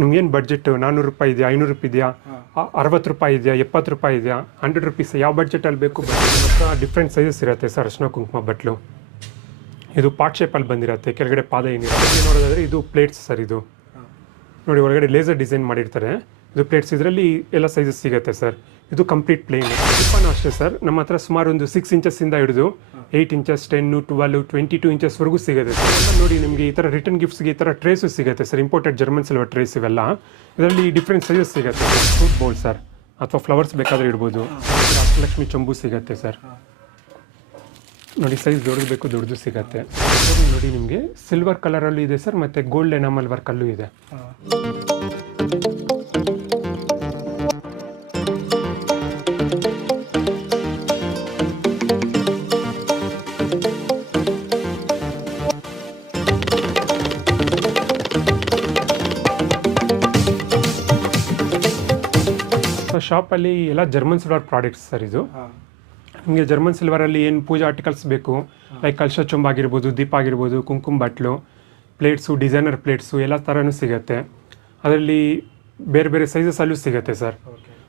ನಿಮ್ಗೇನು ಬಡ್ಜೆಟ್ 400 ರೂಪಾಯಿ ಇದೆಯಾ, 500 ರೂಪಾಯಿ ಇದೆಯಾ, 60 ರೂಪಾಯಿ ಇದೆಯಾ, 70 ರೂಪಾಯಿ ಇದೆಯಾ, 100 ರುಪೀಸ್, ಯಾವ ಬಡ್ಜೆಟಲ್ಲಿ ಬೇಕು ಮತ್ತು ಡಿಫ್ರೆಂಟ್ ಸೈಜಸ್ ಇರುತ್ತೆ ಸರ್. ಅರಿಶಿನ ಕುಂಕುಮ ಬಟ್ಲು ಇದು ಪಾಟ್ ಶೇಪಲ್ಲಿ ಬಂದಿರುತ್ತೆ, ಕೆಳಗಡೆ ಪಾದ ಏನಿರುತ್ತೆ ನೋಡೋದಾದರೆ ಇದು ಪ್ಲೇಟ್ಸ್ ಸರ್. ಇದು ನೋಡಿ ಒಳಗಡೆ ಲೇಸರ್ ಡಿಸೈನ್ ಮಾಡಿರ್ತಾರೆ. ಇದು ಪ್ಲೇಟ್ಸ್, ಇದರಲ್ಲಿ ಎಲ್ಲ ಸೈಜಸ್ ಸಿಗುತ್ತೆ ಸರ್. ಇದು ಕಂಪ್ಲೀಟ್ ಪ್ಲೇನ್. ದಿಪ್ಪನೂ ಅಷ್ಟೇ ಸರ್, ನಮ್ಮ ಹತ್ರ ಸುಮಾರು ಒಂದು 6 ಇಂಚಸ್ಸಿಂದ ಹಿಡಿದು 8 ಇಂಚಸ್, 10, 12, 22 ಇಂಚಸ್ವರೆಗೂ ಸಿಗುತ್ತೆ ಸರ್. ಎಲ್ಲ ನೋಡಿ ನಿಮಗೆ ಈ ಥರ ರಿಟರ್ನ್ ಗಿಫ್ಟ್ಸ್ಗೆ ಈ ಥರ ಟ್ರೇಸು ಸಿಗುತ್ತೆ sir. Imported German silver trace ಇವೆಲ್ಲ. ಇದರಲ್ಲಿ ಡಿಫ್ರೆಂಟ್ ಸೈಜಸ್ ಸಿಗುತ್ತೆ ಸರ್. ಫ್ರೂಟ್ ಬೌಲ್ ಸರ್, ಅಥವಾ ಫ್ಲವರ್ಸ್ ಬೇಕಾದರೆ ಇಡ್ಬೋದು. ಅಷ್ಟಲಕ್ಷ್ಮಿ ಚೊಂಬು ಸಿಗುತ್ತೆ ಸರ್. ನೋಡಿ ಸೈಜ್ ದೊಡ್ಡದು ಬೇಕು ದೊಡ್ಡದು ಸಿಗುತ್ತೆ ನೋಡಿ. ನಿಮಗೆ ಸಿಲ್ವರ್ ಕಲರಲ್ಲೂ ಇದೆ ಸರ್, ಮತ್ತು ಗೋಲ್ಡ್ ಎನಾಮಲ್ ವರ್ಕಲ್ಲೂ ಇದೆ. ಶಾಪಲ್ಲಿ ಎಲ್ಲ ಜರ್ಮನ್ ಸಿಲ್ವರ್ ಪ್ರಾಡಕ್ಟ್ಸ್ ಸರ್. ಇದು ನಿಮಗೆ ಜರ್ಮನ್ ಸಿಲ್ವರಲ್ಲಿ ಏನು ಪೂಜಾ ಆರ್ಟಿಕಲ್ಸ್ ಬೇಕು, ಲೈಕ್ ಕಲಶ ಚೊಂಬು ಆಗಿರ್ಬೋದು, ದೀಪ ಆಗಿರ್ಬೋದು, ಕುಂಕುಮ ಬಟ್ಲು, ಪ್ಲೇಟ್ಸು, ಡಿಸೈನರ್ ಪ್ಲೇಟ್ಸು ಎಲ್ಲ ಥರನೂ ಸಿಗುತ್ತೆ. ಅದರಲ್ಲಿ ಬೇರೆ ಬೇರೆ ಸೈಜಸಲ್ಲೂ ಸಿಗುತ್ತೆ sir.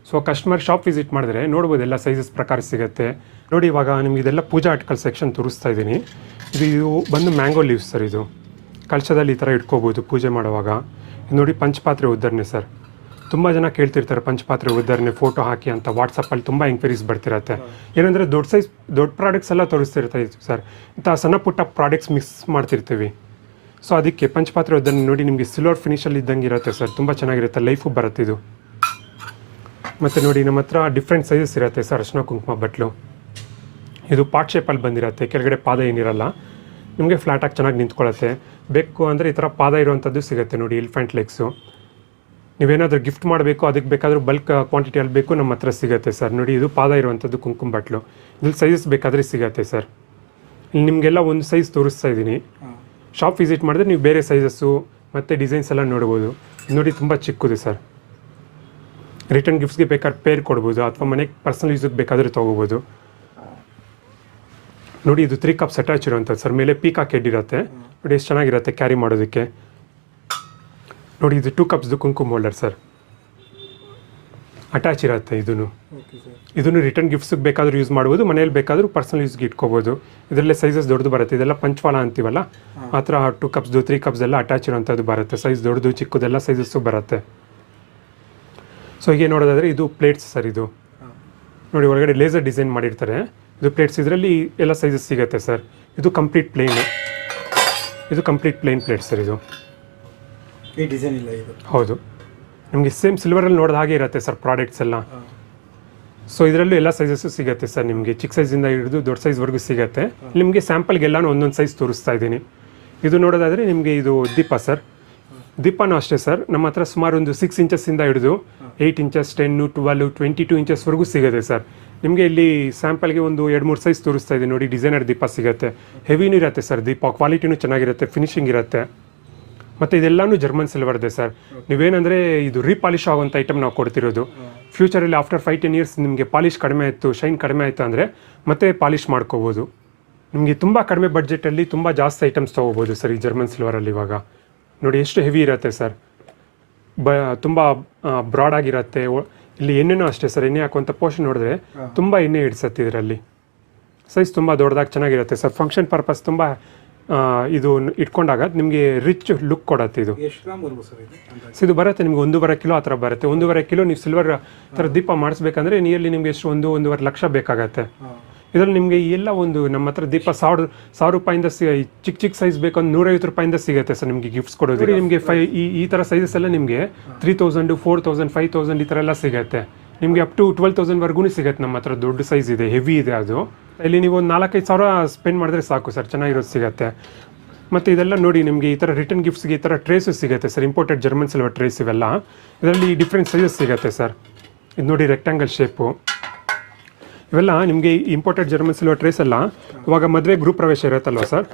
So customer shop visit ಮಾಡಿದ್ರೆ ನೋಡ್ಬೋದು, ಎಲ್ಲ ಸೈಜಸ್ ಪ್ರಕಾರ ಸಿಗುತ್ತೆ ನೋಡಿ. ಇವಾಗ ನಿಮ್ಗೆ ಇದೆಲ್ಲ ಪೂಜಾ ಆರ್ಟಿಕಲ್ ಸೆಕ್ಷನ್ ತೋರಿಸ್ತಾ ಇದ್ದೀನಿ. ಇದು ಬಂದು ಮ್ಯಾಂಗೋ ಲೀವ್ಸ್ ಸರ್. ಇದು ಕಲಶದಲ್ಲಿ ಈ ಥರ ಇಟ್ಕೋಬೋದು ಪೂಜೆ ಮಾಡುವಾಗ. ನೋಡಿ ಪಂಚಪಾತ್ರೆ ಉದ್ಧರಣೆ ಸರ್. ತುಂಬ ಜನ ಕೇಳ್ತಿರ್ತಾರೆ ಪಂಚಪಾತ್ರೆ ಉದ್ಧರಣೆ ಫೋಟೋ ಹಾಕಿ ಅಂತ. ವಾಟ್ಸಪ್ಪಲ್ಲಿ ತುಂಬ ಎಂಕ್ವೈರೀಸ್ ಬರ್ತಿರತ್ತೆ. ಏನಂದರೆ ದೊಡ್ಡ ಸೈಜ್ ದೊಡ್ಡ ಪ್ರಾಡಕ್ಟ್ಸ್ ಎಲ್ಲ ತೋರಿಸ್ತಿರ್ತೀವಿ ಸರ್. ಇಂಥ ಸಣ್ಣ ಪುಟ್ಟ ಪ್ರಾಡಕ್ಟ್ಸ್ ಮಿಕ್ಸ್ ಮಾಡ್ತಿರ್ತೀವಿ. ಸೊ ಅದಕ್ಕೆ ಪಂಚಪಾತ್ರೆ ಉದ್ಧರಣೆ ನೋಡಿ ನಿಮಗೆ ಸಿಲ್ವರ್ ಫಿನಿಷಲ್ಲಿ ಇದ್ದಂಗೆ ಇರುತ್ತೆ ಸರ್. ತುಂಬ ಚೆನ್ನಾಗಿರುತ್ತೆ, ಲೈಫು ಬರುತ್ತೆ ಇದು. ಮತ್ತು ನೋಡಿ ನಮ್ಮ ಹತ್ರ ಡಿಫ್ರೆಂಟ್ ಸೈಜಸ್ ಇರುತ್ತೆ ಸರ್. ಅರಿಶಿನ ಕುಂಕುಮ ಬಟ್ಲು ಇದು ಪಾಟ್ ಶೇಪಲ್ಲಿ ಬಂದಿರುತ್ತೆ, ಕೆಳಗಡೆ ಪಾದ ಏನಿರಲ್ಲ, ನಿಮಗೆ ಫ್ಲ್ಯಾಟಾಗಿ ಚೆನ್ನಾಗಿ ನಿಂತ್ಕೊಳ್ಳುತ್ತೆ. ಬೇಕು ಅಂದರೆ ಈ ಥರ ಪಾದ ಇರುವಂಥದ್ದು ಸಿಗುತ್ತೆ ನೋಡಿ. ಎಲಿಫೆಂಟ್ ಲೆಗ್ಸು ನೀವೇನಾದರೂ ಗಿಫ್ಟ್ ಮಾಡಬೇಕು, ಅದಕ್ಕೆ ಬೇಕಾದರೂ ಬಲ್ಕ್ ಕ್ವಾಂಟಿಟಿಯಲ್ಲಿ ಬೇಕು, ನಮ್ಮ ಹತ್ರ ಸಿಗುತ್ತೆ ಸರ್. ನೋಡಿ ಇದು ಪಾದ ಇರುವಂಥದ್ದು ಕುಂಕುಮ ಬಟ್ಲು. ಇಲ್ಲಿ ಸೈಜಸ್ ಬೇಕಾದರೆ ಸಿಗುತ್ತೆ ಸರ್. ಇಲ್ಲಿ ನಿಮಗೆಲ್ಲ ಒಂದು ಸೈಜ್ ತೋರಿಸ್ತಾ ಇದ್ದೀನಿ. ಶಾಪ್ ವಿಸಿಟ್ ಮಾಡಿದ್ರೆ ನೀವು ಬೇರೆ ಸೈಜಸ್ಸು ಮತ್ತು ಡಿಸೈನ್ಸ್ ಎಲ್ಲ ನೋಡ್ಬೋದು. ನೋಡಿ ತುಂಬ ಚಿಕ್ಕದು ಸರ್. ರಿಟರ್ನ್ ಗಿಫ್ಟ್ಸ್ಗೆ ಬೇಕಾದ್ರೆ ಪೇರ್ ಕೊಡ್ಬೋದು, ಅಥವಾ ಮನೆಗೆ ಪರ್ಸನಲ್ ಯೂಸಿಗೆ ಬೇಕಾದರೂ ತೊಗೋಬೋದು. ನೋಡಿ ಇದು 3 ಕಪ್ಸ್ ಅಟ್ಯಾಚ್ ಇರುವಂಥದ್ದು ಸರ್. ಮೇಲೆ ಪೀಕಾಕ್ ಹೆಡ್ ಇರುತ್ತೆ ನೋಡಿ, ಎಷ್ಟು ಚೆನ್ನಾಗಿರುತ್ತೆ ಕ್ಯಾರಿ ಮಾಡೋದಕ್ಕೆ. ನೋಡಿ ಇದು 2 ಕಪ್ಸ್ದು ಕುಂಕುಮ ಹೋಲ್ಡರ್ ಸರ್, ಅಟ್ಯಾಚ್ ಇರುತ್ತೆ. ಇದನ್ನು ರಿಟರ್ನ್ ಗಿಫ್ಟ್ಸ್ಗೆ ಬೇಕಾದರೂ ಯೂಸ್ ಮಾಡ್ಬೋದು, ಮನೇಲಿ ಬೇಕಾದರೂ ಪರ್ಸನಲ್ ಯೂಸ್ಗೆ ಇಟ್ಕೋಬೋದು. ಇದರಲ್ಲೇ ಸೈಜಸ್ ದೊಡ್ಡದು ಬರುತ್ತೆ. ಇದೆಲ್ಲ ಪಂಚವಾಳ ಅಂತೀವಲ್ಲ ಆ ಥರ 2 ಕಪ್ಸ್ದು 3 ಕಪ್ಸ್ ಎಲ್ಲ ಅಟ್ಯಾಚ್ ಇರೋವಂಥದ್ದು ಬರುತ್ತೆ. ಸೈಜ್ ದೊಡ್ಡದು ಚಿಕ್ಕದೆಲ್ಲ ಸೈಜಸ್ಸು ಬರುತ್ತೆ. ಸೊ ಹೀಗೆ ನೋಡೋದಾದರೆ ಇದು ಪ್ಲೇಟ್ಸ್ ಸರ್. ಇದು ನೋಡಿ ಒಳಗಡೆ ಲೇಸರ್ ಡಿಸೈನ್ ಮಾಡಿರ್ತಾರೆ. ಇದು ಪ್ಲೇಟ್ಸ್, ಇದರಲ್ಲಿ ಎಲ್ಲ ಸೈಜಸ್ ಸಿಗುತ್ತೆ ಸರ್. ಇದು ಕಂಪ್ಲೀಟ್ ಪ್ಲೇನ್. ಇದು ಕಂಪ್ಲೀಟ್ ಪ್ಲೇನ್ ಪ್ಲೇಟ್ ಸರ್. ಇದು ಈ ಡಿಸೈನ್ ಇಲ್ಲ ಇದು. ಹೌದು, ನಿಮಗೆ ಸೇಮ್ ಸಿಲ್ವರಲ್ಲಿ ನೋಡಿದ ಹಾಗೆ ಇರುತ್ತೆ ಸರ್ ಪ್ರಾಡಕ್ಟ್ಸ್ ಎಲ್ಲ. ಸೊ ಇದರಲ್ಲೂ ಎಲ್ಲ ಸೈಜಸ್ಸು ಸಿಗುತ್ತೆ ಸರ್. ನಿಮಗೆ ಚಿಕ್ಕ ಸೈಜಿಂದ ಹಿಡಿದು ದೊಡ್ಡ ಸೈಜ್ವರೆಗೂ ಸಿಗುತ್ತೆ. ನಿಮಗೆ ಸ್ಯಾಂಪಲ್ಗೆಲ್ಲನೂ ಒಂದೊಂದು ಸೈಜ್ ತೋರಿಸ್ತಾ ಇದ್ದೀನಿ. ಇದು ನೋಡೋದಾದರೆ ನಿಮಗೆ ಇದು ದೀಪ ಸರ್. ದೀಪನೂ ಅಷ್ಟೇ ಸರ್, ನಮ್ಮ ಹತ್ರ ಸುಮಾರು ಒಂದು 6 ಇಂಚಸ್ಸಿಂದ ಹಿಡಿದು 8 ಇಂಚಸ್, 10, 12, 22 ಇಂಚಸ್ವರೆಗೂ ಸಿಗುತ್ತೆ ಸರ್. ನಿಮಗೆ ಇಲ್ಲಿ ಸ್ಯಾಂಪಲ್ಗೆ ಒಂದು 2-3 ಸೈಜ್ ತೋರಿಸ್ತಾ ಇದೆ ನೋಡಿ. ಡಿಸೈನರ್ ದೀಪ ಸಿಗುತ್ತೆ, ಹೆವಿನೂ ಇರುತ್ತೆ ಸರ್. ದೀಪ ಕ್ವಾಲಿಟಿನೂ ಚೆನ್ನಾಗಿರುತ್ತೆ, ಫಿನಿಶಿಂಗ್ ಇರುತ್ತೆ. ಮತ್ತು ಇದೆಲ್ಲನೂ ಜರ್ಮನ್ ಸಿಲ್ವರ್ದೆ ಸರ್. ನೀವೇನಂದರೆ ಇದು ರೀಪಾಲಿಷ್ ಆಗುವಂಥ ಐಟಮ್ ನಾವು ಕೊಡ್ತಿರೋದು. ಫ್ಯೂಚರಲ್ಲಿ ಆಫ್ಟರ್ 5-10 ಇಯರ್ಸ್ ನಿಮಗೆ ಪಾಲಿಷ್ ಕಡಿಮೆ ಆಯಿತು, ಶೈನ್ ಕಡಿಮೆ ಆಯಿತು ಅಂದರೆ ಮತ್ತೆ ಪಾಲಿಷ್ ಮಾಡ್ಕೋಬೋದು. ನಿಮಗೆ ತುಂಬ ಕಡಿಮೆ ಬಡ್ಜೆಟಲ್ಲಿ ತುಂಬ ಜಾಸ್ತಿ ಐಟಮ್ಸ್ ತೊಗೋಬೋದು ಸರ್ ಈ ಜರ್ಮನ್ ಸಿಲ್ವರಲ್ಲಿ. ಇವಾಗ ನೋಡಿ ಎಷ್ಟು ಹೆವಿ ಇರುತ್ತೆ ಸರ್, ತುಂಬ ಬ್ರಾಡ್ ಆಗಿರುತ್ತೆ. ಇಲ್ಲಿ ಎಣ್ಣೆನೂ ಅಷ್ಟೇ ಸರ್. ಎಣ್ಣೆ ಹಾಕುವಂಥ ಪೋರ್ಷನ್ ನೋಡಿದ್ರೆ ತುಂಬ ಎಣ್ಣೆ ಹಿಡಿಸುತ್ತೆ ಇದರಲ್ಲಿ. ಸೈಜ್ ತುಂಬ ದೊಡ್ಡದಾಗಿ ಚೆನ್ನಾಗಿರುತ್ತೆ ಸರ್. ಫಂಕ್ಷನ್ ಪರ್ಪಸ್ ತುಂಬ ಇದು ಇಟ್ಕೊಂಡಾಗ ನಿಮಗೆ ರಿಚ್ ಲುಕ್ ಕೊಡುತ್ತೆ. ಇದು ಇದು ಬರುತ್ತೆ ನಿಮಗೆ 1.5 ಕಿಲೋ ಆ ಥರ ಬರುತ್ತೆ. 1.5 ಕಿಲೋ ನೀವು ಸಿಲ್ವರ್ ಥರ ದೀಪ ಮಾಡಿಸ್ಬೇಕಂದ್ರೆ ನಿಯರ್ಲಿ ನಿಮಗೆ ಎಷ್ಟು 1-1.5 ಲಕ್ಷ ಬೇಕಾಗತ್ತೆ. ಇದರಲ್ಲಿ ನಿಮಗೆ ಎಲ್ಲ ಒಂದು ನಮ್ಮ ಹತ್ರ ದೀಪ 1000 ರೂಪಾಯಿಂದ ಚಿಕ್ಕ ಸೈಜ್ ಬೇಕು ಒಂದು 150 ರೂಪಾಯಿಂದ ಸಿಗುತ್ತೆ ಸರ್ ನಿಮಗೆ ಗಿಫ್ಟ್ಸ್ ಕೊಡೋದು. ನಿಮಗೆ ಈ ಥರ ಸೈಜಸ್ ಎಲ್ಲ ನಿಮಗೆ 3000, 4000, 5000 ಈ ಥರ ಎಲ್ಲ ಸಿಗುತ್ತೆ. ನಿಮಗೆ ಅಪ್ ಟು 12,000ವರೆಗೂ ಸಿಗುತ್ತೆ. ನಮ್ಮ ಹತ್ರ ದೊಡ್ಡ ಸೈಜ್ ಇದೆ, ಹೆವಿ ಇದೆ ಅದು. ಇಲ್ಲಿ ನೀವು ಒಂದು 4-5 ಸಾವಿರ ಸ್ಪೆಂಡ್ ಮಾಡಿದ್ರೆ ಸಾಕು ಸರ್, ಚೆನ್ನಾಗಿರೋದು ಸಿಗುತ್ತೆ. ಮತ್ತು ಇದೆಲ್ಲ ನೋಡಿ ನಿಮಗೆ ಈ ಥರ ರಿಟರ್ನ್ ಗಿಫ್ಟ್ಸ್ಗೆ ಈ ಥರ ಟ್ರೇಸು ಸಿಗುತ್ತೆ sir. Imported German silver trace ಇವೆಲ್ಲ. ಇದರಲ್ಲಿ ಡಿಫ್ರೆಂಟ್ ಸೈಜಸ್ ಸಿಗುತ್ತೆ ಸರ್. ಇದು ನೋಡಿ ರೆಕ್ಟ್ಯಾಂಗಲ್ ಶೇಪು. ಇವೆಲ್ಲ ನಿಮಗೆ ಇಂಪೋರ್ಟೆಡ್ ಜರ್ಮನ್ ಸಿಲ್ವರ್ ಟ್ರೇಸ್ ಎಲ್ಲ ಇವಾಗ ಮದುವೆ ಗ್ರೂಪ್ ಪ್ರವೇಶ ಇರುತ್ತಲ್ವ ಸರ್,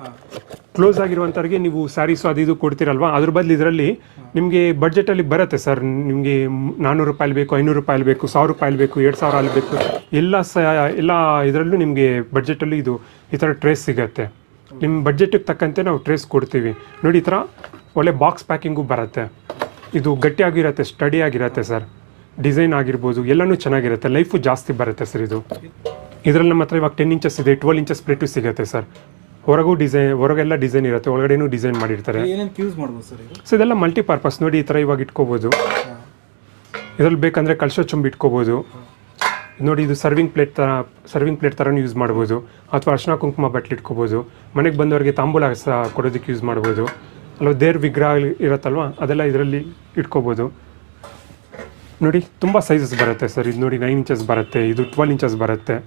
ಕ್ಲೋಸ್ ಆಗಿರುವಂಥವ್ರಿಗೆ ನೀವು ಸ್ಯಾರೀಸು ಅದು ಇದು ಕೊಡ್ತೀರಲ್ವ, ಅದ್ರ ಬದಲು ಇದರಲ್ಲಿ ನಿಮಗೆ ಬಡ್ಜೆಟಲ್ಲಿ ಬರುತ್ತೆ ಸರ್. ನಿಮಗೆ 400 ರೂಪಾಯಿ ಬೇಕು, 500 ರೂಪಾಯಿ ಬೇಕು, 1000 ರೂಪಾಯಿ ಬೇಕು, 2000 ಅಲ್ಲಿ ಬೇಕು, ಎಲ್ಲ ಇದರಲ್ಲೂ ನಿಮಗೆ ಬಡ್ಜೆಟಲ್ಲಿ ಈ ಥರ ಟ್ರೇಸ್ ಸಿಗುತ್ತೆ. ನಿಮ್ಮ ಬಡ್ಜೆಟಿಗೆ ತಕ್ಕಂತೆ ನಾವು ಟ್ರೇಸ್ ಕೊಡ್ತೀವಿ ನೋಡಿ. ಈ ಥರ ಒಳ್ಳೆ ಬಾಕ್ಸ್ ಪ್ಯಾಕಿಂಗು ಬರುತ್ತೆ. ಇದು ಗಟ್ಟಿಯಾಗಿರುತ್ತೆ, ಸ್ಟಡಿ ಆಗಿರುತ್ತೆ ಸರ್. ಡಿಸೈನ್ ಆಗಿರ್ಬೋದು ಎಲ್ಲನೂ ಚೆನ್ನಾಗಿರುತ್ತೆ, ಲೈಫು ಜಾಸ್ತಿ ಬರುತ್ತೆ ಸರ್. ಇದರಲ್ಲಿ ನಮ್ಮ ಹತ್ರ ಇವಾಗ 10 ಇಂಚಸ್ ಇದೆ, 12 ಇಂಚಸ್ ಪ್ಲೇಟು ಸಿಗುತ್ತೆ ಸರ್. ಹೊರಗೆಲ್ಲ ಡಿಸೈನ್ ಇರುತ್ತೆ, ಒಳಗಡೆನೂ ಡಿಸೈನ್ ಮಾಡಿರ್ತಾರೆ. ಏನೇನು ಯೂಸ್ ಮಾಡ್ಬೋದು ಸರ್ ಇದು? ಸೊ ಇದೆಲ್ಲ ಮಲ್ಟಿಪರ್ಪಸ್ ನೋಡಿ, ಈ ಥರ ಇವಾಗ ಇಟ್ಕೋಬೋದು. ಇದರಲ್ಲಿ ಬೇಕಂದರೆ ಕಳಶೋ ಚೊಂಬು ಇಟ್ಕೋಬೋದು. ನೋಡಿ ಇದು ಸರ್ವಿಂಗ್ ಪ್ಲೇಟ್ ಥರನೂ ಯೂಸ್ ಮಾಡ್ಬೋದು, ಅಥವಾ ಅರ್ಶಿನ ಕುಂಕುಮ ಬಟ್ಲು ಇಟ್ಕೋಬೋದು. ಮನೆಗೆ ಬಂದವರಿಗೆ ತಾಂಬೂಲ ಕೊಡೋದಕ್ಕೆ ಯೂಸ್ ಮಾಡ್ಬೋದು. ಅಲ್ವಾ ದೇವ್ರ ವಿಗ್ರಹ ಇರುತ್ತಲ್ವ, ಅದೆಲ್ಲ ಇದರಲ್ಲಿ ಇಟ್ಕೋಬೋದು. ನೋಡಿ ತುಂಬ ಸೈಜಸ್ ಬರುತ್ತೆ ಸರ್. ಇದು ನೋಡಿ 9 ಇಂಚಸ್ ಬರುತ್ತೆ, ಇದು 12 ಇಂಚಸ್ ಬರುತ್ತೆ.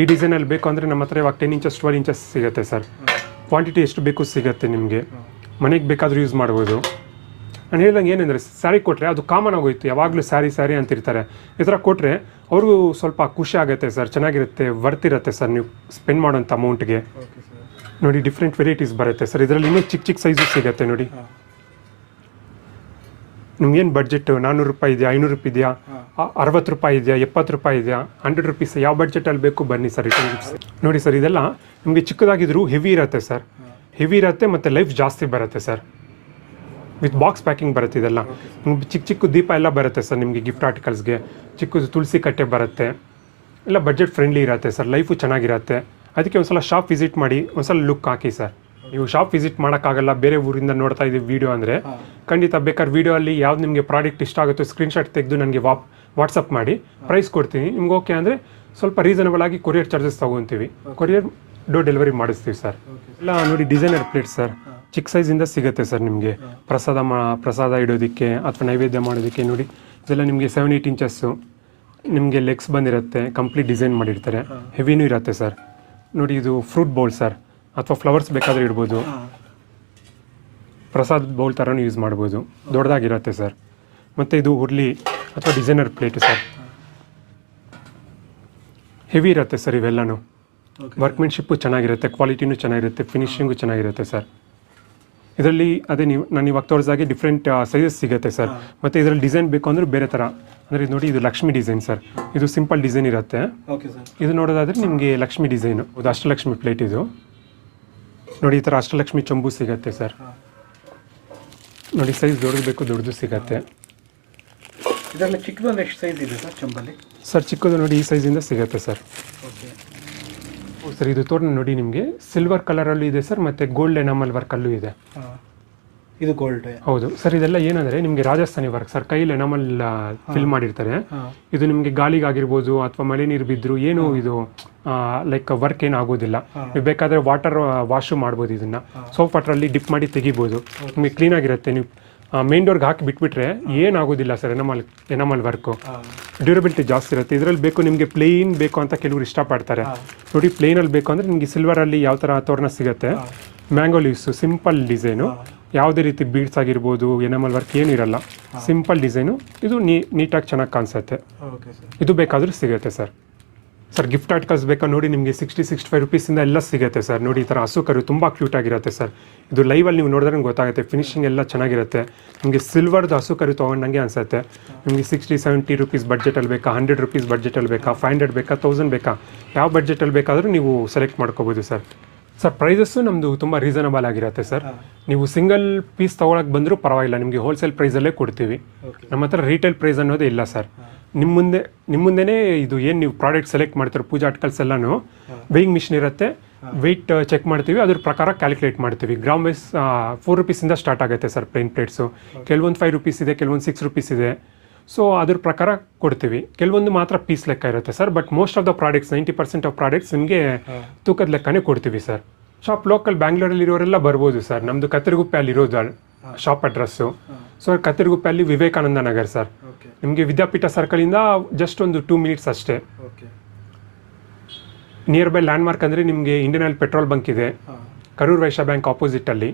ಈ ಡಿಸೈನಲ್ಲಿ ಬೇಕು ಅಂದರೆ ನಮ್ಮ ಹತ್ರ ಇವಾಗ 10 ಇಂಚಸ್ 12 ಇಂಚಸ್ ಸಿಗುತ್ತೆ ಸರ್. ಕ್ವಾಂಟಿಟಿ ಎಷ್ಟು ಬೇಕು ಸಿಗುತ್ತೆ ನಿಮಗೆ, ಮನೆಗೆ ಬೇಕಾದರೂ ಯೂಸ್ ಮಾಡ್ಬೋದು. ನಾನು ಹೇಳ್ದಂಗೆ ಏನಂದರೆ ಸ್ಯಾರಿ ಕೊಟ್ಟರೆ ಅದು ಕಾಮನ್ ಆಗೋಯ್ತು, ಯಾವಾಗಲೂ ಸ್ಯಾರಿ ಅಂತಿರ್ತಾರೆ. ಈ ಥರ ಕೊಟ್ಟರೆ ಅವ್ರಿಗೂ ಸ್ವಲ್ಪ ಖುಷಿ ಆಗುತ್ತೆ ಸರ್, ಚೆನ್ನಾಗಿರುತ್ತೆ, ವರ್ತ್ ಇರುತ್ತೆ ಸರ್ ನೀವು ಸ್ಪೆಂಡ್ ಮಾಡೋಂಥ ಅಮೌಂಟ್ಗೆ. ನೋಡಿ ಡಿಫ್ರೆಂಟ್ ವೆರೈಟೀಸ್ ಬರುತ್ತೆ ಸರ್. ಇದರಲ್ಲಿ ಇನ್ನೂ ಚಿಕ್ಕ ಸೈಜು ಸಿಗುತ್ತೆ ನೋಡಿ. ನಿಮ್ಗೇನು ಬಡ್ಜೆಟ್ 400 ರೂಪಾಯಿ ಇದೆಯಾ, 500 ರೂಪಾಯಿ ಇದೆಯಾ, 60 ರೂಪಾಯಿ ಇದೆಯಾ, 70 ರೂಪಾಯಿ ಇದೆಯಾ, 100 ರುಪೀಸ್, ಯಾವ ಬಡ್ಜೆಟಲ್ಲಿ ಬೇಕು ಬನ್ನಿ ಸರ್. ರಿಟರ್ನ್ ಗಿಫ್ಟ್ಸ್ ನೋಡಿ ಸರ್. ಇದೆಲ್ಲ ನಿಮಗೆ ಚಿಕ್ಕದಾಗಿದ್ರು ಹೆವಿ ಇರುತ್ತೆ ಸರ್, ಹೆವಿ ಇರುತ್ತೆ ಮತ್ತು ಲೈಫ್ ಜಾಸ್ತಿ ಬರುತ್ತೆ ಸರ್. ವಿತ್ ಬಾಕ್ಸ್ ಪ್ಯಾಕಿಂಗ್ ಬರುತ್ತೆ ಇದೆಲ್ಲ. ನಿಮ್ಗೆ ಚಿಕ್ಕ ದೀಪ ಎಲ್ಲ ಬರುತ್ತೆ ಸರ್ ನಿಮಗೆ ಗಿಫ್ಟ್ ಆರ್ಟಿಕಲ್ಸ್ಗೆ. ಚಿಕ್ಕದು ತುಳಸಿ ಕಟ್ಟೆ ಬರುತ್ತೆ, ಎಲ್ಲ ಬಡ್ಜೆಟ್ ಫ್ರೆಂಡ್ಲಿ ಇರುತ್ತೆ ಸರ್, ಲೈಫು ಚೆನ್ನಾಗಿರುತ್ತೆ. ಅದಕ್ಕೆ ಒಂದ್ಸಲ ಶಾಪ್ ವಿಸಿಟ್ ಮಾಡಿ, ಒಂದ್ಸಲ ಲುಕ್ ಹಾಕಿ ಸರ್. ನೀವು ಶಾಪ್ ವಿಸಿಟ್ ಮಾಡೋಕ್ಕಾಗಲ್ಲ, ಬೇರೆ ಊರಿಂದ ನೋಡ್ತಾ ಇದ್ದೀವಿ ವೀಡಿಯೋ ಅಂದರೆ ಖಂಡಿತ ಬೇಕಾದ್ರೆ ವೀಡಿಯೋ ಅಲ್ಲಿ ಯಾವ್ದು ನಿಮಗೆ ಪ್ರಾಡಕ್ಟ್ ಇಷ್ಟ ಆಗುತ್ತೋ ಸ್ಕ್ರೀನ್ಶಾಟ್ ತೆಗೆದು ನನಗೆ ವಾಟ್ಸಪ್ ಮಾಡಿ ಪ್ರೈಸ್ ಕೊಡ್ತೀನಿ. ನಿಮ್ಗೆ ಓಕೆ ಅಂದರೆ ಸ್ವಲ್ಪ ರೀಸನಬಲ್ ಆಗಿ ಕೊರಿಯರ್ ಚಾರ್ಜಸ್ ತೊಗೊತೀವಿ, ಕೊರಿಯರ್ ಡೋರ್ ಡೆಲಿವರಿ ಮಾಡಿಸ್ತೀವಿ ಸರ್. ಎಲ್ಲ ನೋಡಿ ಡಿಸೈನರ್ ಪ್ಲೇಟ್ ಸರ್, ಚಿಕ್ಕ ಸೈಜಿಂದ ಸಿಗುತ್ತೆ ಸರ್ ನಿಮಗೆ. ಪ್ರಸಾದ ಇಡೋದಕ್ಕೆ ಅಥವಾ ನೈವೇದ್ಯ ಮಾಡೋದಕ್ಕೆ ನೋಡಿ. ಇದೆಲ್ಲ ನಿಮಗೆ 7-8 ಇಂಚಸ್ಸು ನಿಮಗೆ ಲೆಗ್ಸ್ ಬಂದಿರುತ್ತೆ, ಕಂಪ್ಲೀಟ್ ಡಿಸೈನ್ ಮಾಡಿರ್ತಾರೆ, ಹೆವಿನೂ ಇರುತ್ತೆ ಸರ್. ನೋಡಿ ಇದು ಫ್ರೂಟ್ ಬೌಲ್ ಸರ್, ಅಥವಾ ಫ್ಲವರ್ಸ್ ಬೇಕಾದರೆ ಇಡ್ಬೋದು. ಪ್ರಸಾದ ಬೌಲ್ ಥರನೂ ಯೂಸ್ ಮಾಡ್ಬೋದು, ದೊಡ್ಡದಾಗಿರುತ್ತೆ ಸರ್. ಮತ್ತು ಇದು ಹುರ್ಲಿ ಅಥವಾ ಡಿಸೈನರ್ ಪ್ಲೇಟ್ ಸರ್, ಹೆವಿ ಇರುತ್ತೆ ಸರ್ ಇವೆಲ್ಲನೂ. ವರ್ಕ್ಮೆನ್ಶಿಪ್ಪು ಚೆನ್ನಾಗಿರುತ್ತೆ, ಕ್ವಾಲಿಟಿನೂ ಚೆನ್ನಾಗಿರುತ್ತೆ, ಫಿನಿಶಿಂಗು ಚೆನ್ನಾಗಿರುತ್ತೆ ಸರ್. ಇದರಲ್ಲಿ ಅದೇ ನಾನು ಇವಾಗ ತೋರಿಸಾಗೆ ಡಿಫ್ರೆಂಟ್ ಸೈಜಸ್ ಸಿಗುತ್ತೆ ಸರ್. ಮತ್ತು ಇದರಲ್ಲಿ ಡಿಸೈನ್ ಬೇಕು ಅಂದರೆ ಬೇರೆ ಥರ, ಅಂದರೆ ನೋಡಿ ಇದು ಲಕ್ಷ್ಮಿ ಡಿಸೈನ್ ಸರ್. ಇದು ಸಿಂಪಲ್ ಡಿಸೈನ್ ಇರುತ್ತೆ. ಇದು ನೋಡೋದಾದರೆ ನಿಮಗೆ ಲಕ್ಷ್ಮಿ ಡಿಸೈನು, ಇದು ಅಷ್ಟಲಕ್ಷ್ಮಿ ಪ್ಲೇಟ್. ಇದು ನೋಡಿ ಈ ಥರ ಅಷ್ಟಲಕ್ಷ್ಮಿ ಚೊಂಬು ಸಿಗುತ್ತೆ ಸರ್. ನೋಡಿ ಸೈಜ್ ದೊಡ್ಡದು ಬೇಕು ದೊಡ್ಡದು ಸಿಗುತ್ತೆ. ಇದರಲ್ಲಿ ಚಿಕ್ಕದೊಂದು ಎಷ್ಟು ಸೈಜ್ ಇದೆ ಸರ್ ಚೊಂಬಲ್ಲಿ? ಸರ್ ಚಿಕ್ಕದು ನೋಡಿ ಈ ಸೈಜಿಂದ ಸಿಗುತ್ತೆ ಸರ್. ಸರ್ ಇದು ತೋರಣ ನೋಡಿ ನಿಮಗೆ ಸಿಲ್ವರ್ ಕಲರಲ್ಲೂ ಇದೆ ಸರ್, ಮತ್ತು ಗೋಲ್ಡ್ ಎನಾಮಲ್ ವರ್ಕಲ್ಲೂ ಇದೆ. ಇದು ಗೋಲ್ಡ್? ಹೌದು ಸರ್. ಇದೆಲ್ಲ ಏನಂದರೆ ನಿಮಗೆ ರಾಜಸ್ಥಾನಿ ವರ್ಕ್ ಸರ್, ಕೈಲಿ ಎನಾಮಲ್ ಫಿಲ್ ಮಾಡಿರ್ತಾರೆ. ಇದು ನಿಮಗೆ ಗಾಳಿಗಾಗಿರ್ಬೋದು ಅಥವಾ ಮಳೆ ನೀರು ಬಿದ್ದರೂ ಏನು ಇದು ಲೈಕ್ ವರ್ಕ್ ಏನು ಆಗೋದಿಲ್ಲ. ನೀವು ಬೇಕಾದರೆ ವಾಟರ್ ವಾಶು ಮಾಡ್ಬೋದು, ಇದನ್ನು ಸೋಪ್ ವಾಟ್ರಲ್ಲಿ ಡಿಪ್ ಮಾಡಿ ತೆಗಿಬೋದು, ನಿಮಗೆ ಕ್ಲೀನಾಗಿರುತ್ತೆ. ನೀವು ಮೇನ್ ಡೋರ್ಗೆ ಹಾಕಿ ಬಿಟ್ಬಿಟ್ರೆ ಏನಾಗೋದಿಲ್ಲ ಸರ್. ಎನಾಮಲ್ ವರ್ಕು ಡ್ಯೂರಬಿಲಿಟಿ ಜಾಸ್ತಿ ಇರುತ್ತೆ. ಇದರಲ್ಲಿ ಬೇಕು ನಿಮಗೆ ಪ್ಲೇನ್ ಬೇಕು ಅಂತ ಕೆಲವರು ಇಷ್ಟಪಡ್ತಾರೆ. ನೋಡಿ ಪ್ಲೇನಲ್ಲಿ ಬೇಕು ಅಂದರೆ ನಿಮಗೆ ಸಿಲ್ವರಲ್ಲಿ ಯಾವ ಥರ ತೋರಣ ಸಿಗುತ್ತೆ, ಮ್ಯಾಂಗೋ ಲೀವ್ಸು, ಸಿಂಪಲ್ ಡಿಸೈನು, ಯಾವುದೇ ರೀತಿ ಬೀಡ್ಸ್ ಆಗಿರ್ಬೋದು, ಎನಾಮಲ್ ವರ್ಕ್ ಏನು ಇರಲ್ಲ, ಸಿಂಪಲ್ ಡಿಸೈನು. ಇದು ನೀಟಾಗಿ ಚೆನ್ನಾಗಿ ಕಾಣಿಸುತ್ತೆ. ಇದು ಬೇಕಾದರೂ ಸಿಗುತ್ತೆ ಸರ್. ಗಿಫ್ಟ್ ಆರ್ಟಿಕಲ್ಸ್ ಬೇಕಾ ನೋಡಿ ನಿಮಗೆ 60-65 ರುಪೀಸಿಂದ ಎಲ್ಲ ಸಿಗುತ್ತೆ ಸರ್. ನೋಡಿ ಈ ಥರ ಹಸುಕರು ತುಂಬ ಕ್ಯೂಟ್ ಆಗಿರುತ್ತೆ ಸರ್. ಇದು ಲೈವಲ್ಲಿ ನೀವು ನೋಡಿದ್ರೆ ಗೊತ್ತಾಗುತ್ತೆ, ಫಿನಿಶಿಂಗ್ ಎಲ್ಲ ಚೆನ್ನಾಗಿರುತ್ತೆ. ನಿಮಗೆ ಸಿಲ್ವರ್ದು ಹಸುಕರು ತೊಗೊಂಡಂಗೆ ಅನಿಸುತ್ತೆ. ನಿಮಗೆ 60-70 ರುಪೀಸ್ ಬಡ್ಜೆಟಲ್ಲಿ ಬೇಕಾ, 100 ರುಪೀಸ್ ಬಡ್ಜೆಟಲ್ಲಿ ಬೇಕಾ, 500 ಬೇಕಾ, 1000 ಬೇಕಾ, ಯಾವ ಬಡ್ಜೆಟಲ್ಲಿ ಬೇಕಾದರೂ ನೀವು ಸೆಲೆಕ್ಟ್ ಮಾಡ್ಕೋಬೋದು ಸರ್. ಪ್ರೈಸಸ್ಸು ನಮ್ಮದು ತುಂಬ ರೀಸನಬಲ್ ಆಗಿರುತ್ತೆ ಸರ್. ನೀವು ಸಿಂಗಲ್ ಪೀಸ್ ತೊಗೊಳಕ್ಕೆ ಬಂದರೂ ಪರವಾಗಿಲ್ಲ, ನಿಮಗೆ ಹೋಲ್ಸೇಲ್ ಪ್ರೈಸಲ್ಲೇ ಕೊಡ್ತೀವಿ. ನಮ್ಮ ಹತ್ರ ರೀಟೇಲ್ ಪ್ರೈಸ್ ಅನ್ನೋದೇ ಇಲ್ಲ ಸರ್. ನಿಮ್ಮ ಮುಂದೆನೇ ಇದು ಏನು ನೀವು ಪ್ರಾಡಕ್ಟ್ ಸೆಲೆಕ್ಟ್ ಮಾಡ್ತೀರೋ ಪೂಜಾ ಆರ್ಟಿಕಲ್ಸ್ ಎಲ್ಲನೂ ವೇಯಿಂಗ್ ಮಿಷಿನ್ ಇರುತ್ತೆ, ವೆಯ್ಟ್ ಚೆಕ್ ಮಾಡ್ತೀವಿ, ಅದ್ರ ಪ್ರಕಾರ ಕ್ಯಾಲ್ಕುಲೇಟ್ ಮಾಡ್ತೀವಿ. ಗ್ರಾಮ್ ವೈಸ್ 4 ರುಪೀಸಿಂದ ಸ್ಟಾರ್ಟ್ ಆಗುತ್ತೆ ಸರ್ ಪ್ಲೇನ್ ಪ್ಲೇಟ್ಸು. ಕೆಲವೊಂದು 5 ರುಪೀಸ್ ಇದೆ, ಕೆಲವೊಂದು 6 ರುಪೀಸ್ ಇದೆ. ಸೊ ಅದ್ರ ಪ್ರಕಾರ ಕೊಡ್ತೀವಿ. ಕೆಲವೊಂದು ಮಾತ್ರ ಪೀಸ್ ಲೆಕ್ಕ ಇರುತ್ತೆ sir. But most of the products 90% of products ನಿಮಗೆ ತೂಕದ ಲೆಕ್ಕನೇ ಕೊಡ್ತೀವಿ ಸರ್. ಶಾಪ್ ಲೋಕಲ್ ಬ್ಯಾಂಗ್ಳೂರಲ್ಲಿ ಇರೋರೆಲ್ಲ ಬರ್ಬೋದು ಸರ್. ನಮ್ಮದು ಕತ್ತರಿಗುಪ್ಪೆ ಅಲ್ಲಿ ಇರೋದು ಶಾಪ್ ಅಡ್ರೆಸ್ಸು. ಸೊ ಕತ್ತರಿಗುಪ್ಪೆ ಅಲ್ಲಿ ವಿವೇಕಾನಂದ ನಗರ್ ಸರ್. ನಿಮಗೆ ವಿದ್ಯಾಪೀಠ ಸರ್ಕಲಿಂದ ಜಸ್ಟ್ ಒಂದು 2 ಮಿನಿಟ್ಸ್ ಅಷ್ಟೇ. ನಿಯರ್ ಬೈ ಲ್ಯಾಂಡ್ ಮಾರ್ಕ್ ಅಂದರೆ ನಿಮಗೆ ಇಂಡಿಯನ್ ಆಯಿಲ್ ಪೆಟ್ರೋಲ್ ಬಂಕ್ ಇದೆ, ಕರೂರ್ ವೈಶ್ಯ ಬ್ಯಾಂಕ್ ಆಪೋಸಿಟಲ್ಲಿ.